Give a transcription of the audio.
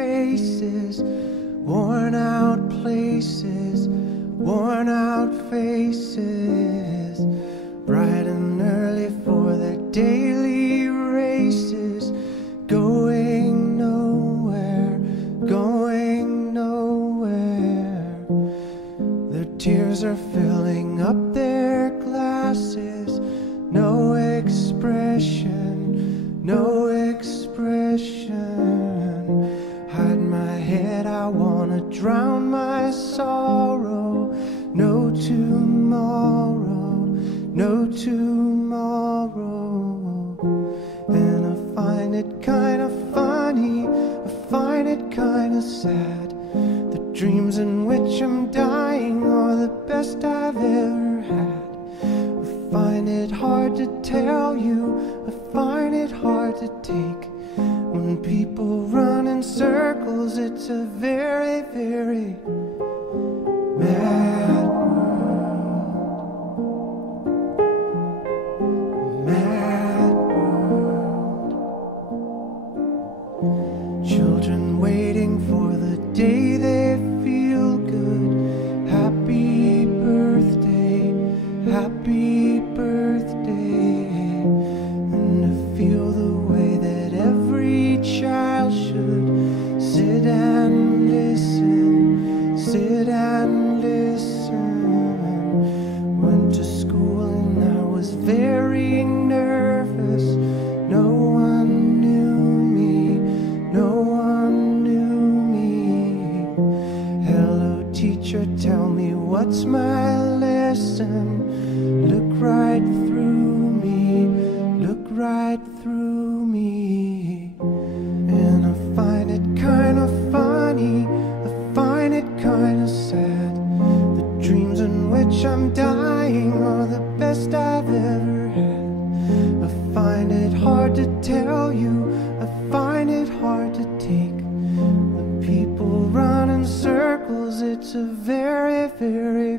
faces, worn out places, worn out faces, bright and early for their daily races, going nowhere, going nowhere. Their tears are filling up their glasses, no expression, no expression. Hide my head, I wanna drown my sorrow. No tomorrow, no tomorrow. And I find it kinda funny, I find it kinda sad. The dreams in which I'm dying are the best I've ever had. I find it hard to tell you, I find it hard to take. When people run in circles, it's a very, very mad world. Mad world. Children waiting for the day they feel good. Happy birthday, happy birthday. And to feel the way that every child should sit and listen, sit and listen. Went to school and I was very nervous. No one knew me, no one knew me. Hello teacher, tell me what's my lesson. Look right through me, look right through me. And I find it kinda funny, I find it kinda sad. The dreams in which I'm dying are the best I've ever had. I find it hard to tell you, I find it hard to take. The people run in circles, it's a very, very